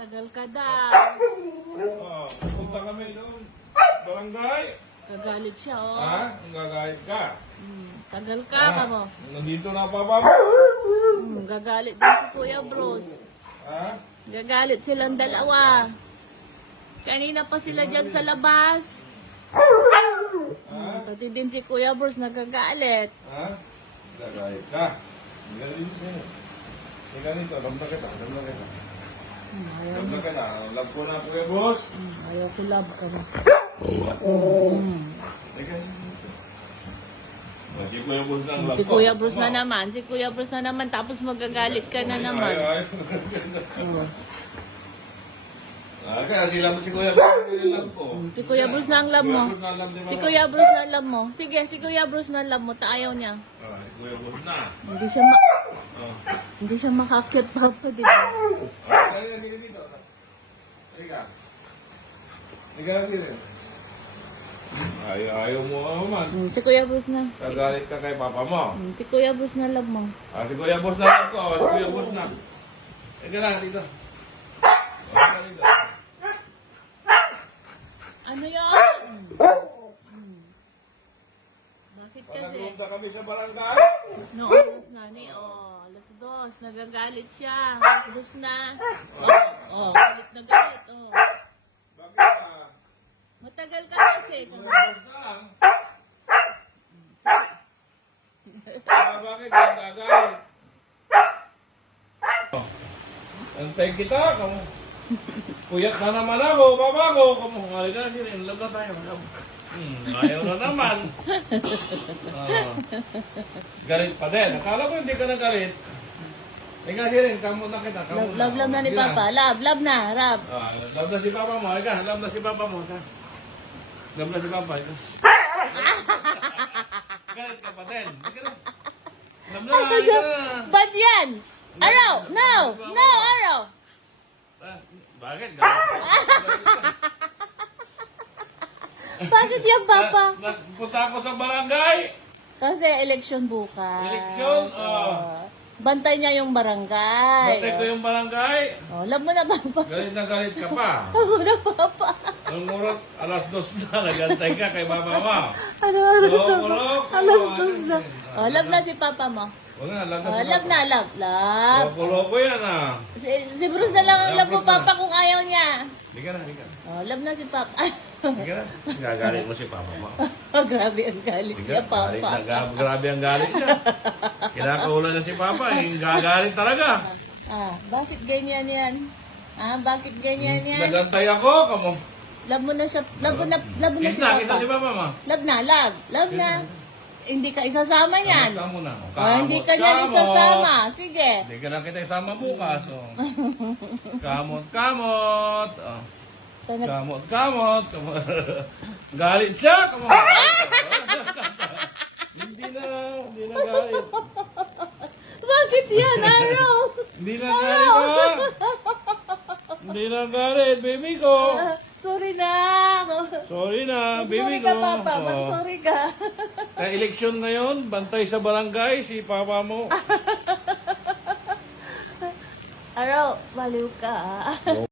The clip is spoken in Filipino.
Tagal ka daw. Punta kami doon. Barangay. Kagalit siya, oh. Ha? Ang gagayit ka. Tagal ka, kamo. Nandito na papa mo. Gagalit din si Kuya Bruce. Ha? Gagalit silang dalawa. Kanina pa sila dyan sa labas. Pati din si Kuya Bruce nagagalit. Ha? Gagayit ka. Galing siya. Ganito, lamda kita. Lamda kita. Love ko na Kuya Boss. Ayaw ko love ka na. Si Kuya Boss na ang love Si ko. Kuya Bruce na naman. Si Kuya Bruce na naman. Tapos magagalit ka na naman. Kaya sila mo si Kuya Boss yung love ko. Si Kuya Bruce na ang love mo. Si Kuya Bruce na ang love mo. Sige, si Kuya Bruce na ang love mo. Ayaw niya. Si Kuya Boss na. Hindi siya makakit papa, di ba? Halika dito. Halika. Halika dito. Ayaw mo naman. Si Kuya Bruce na. Kagalit ka kay papa mo. Si Kuya Bruce na love mo. Si Kuya Boss na lang ko. Si Kuya Boss na. Halika na dito. Halika dito. Ano yan? Bakit kasi? Pag-nagpunta kami sa barangay. No, oras na ni. Oh, alas 2. Nagagalit siya. Alas 2 na. Galit na galit. Oh. Bakit ka? Matagal ka kasi. Kuya Boss na lang. Bakit ka gagalit? Antay kita. Puyat na naman ako, baba ko. Halika na sila, in love na tayo. Ayaw na naman. Galit pa din. Akala ko hindi ka na galit. Ika sirin, kamo na kita. Love na ni Papa. Love na, Rab. Love na si Papa mo. Ika, love na si Papa mo. Love na si Papa. Ika. Galit ka pa din. Ika na. Love na, ika na. Bad yan! Araw! No! No, araw! Bakit? Galit ka. Bakit yan, Papa? Nagpunta ako sa barangay. Kasi election bukas. Eleksyon? Bantay niya yung barangay. Bantay ko yung barangay. Love mo na, Papa. Galit na galit ka pa. Love mo na, Papa. Nung murat, alas 2 na, nagantay ka kay mama mo. Ano, alas Kulok. Alas 2 na. Love na si Papa mo. Huwag na, love na Love na, love. Loko yan ah. Si Bruce na lang ang love mo, Papa, kung ayaw niya. Hindi ka na, hindi ka na. Love na si Papa. Hindi ka na. Gagalit mo si papa mo. Grabe ang galit Hindi niya, ka, galit Papa. na, grabe ang galit niya. Kinakaulan na si papa, gagalit talaga. Bakit ganyan yan? Bakit ganyan yan? Nagantay ako, kamo. Love mo na siya, love mo na si Kisa si Papa. papa mo. Love na. Hindi ka isasama yan. Kamot ka muna. Hindi ka niyan isasama. Sige. Hindi ka na kita isama bukas. Kamot. Kamot. Galit siya. Hindi na galit. Bakit yan, Araw? Hindi na galit ha. Hindi na galit, baby ko. Sorry na. Sorry na, baby Sorry ka, ko. Papa. Mag-sorry ka. Kaya eleksyon ngayon, bantay sa barangay, si papa mo. Araw, baliw ka.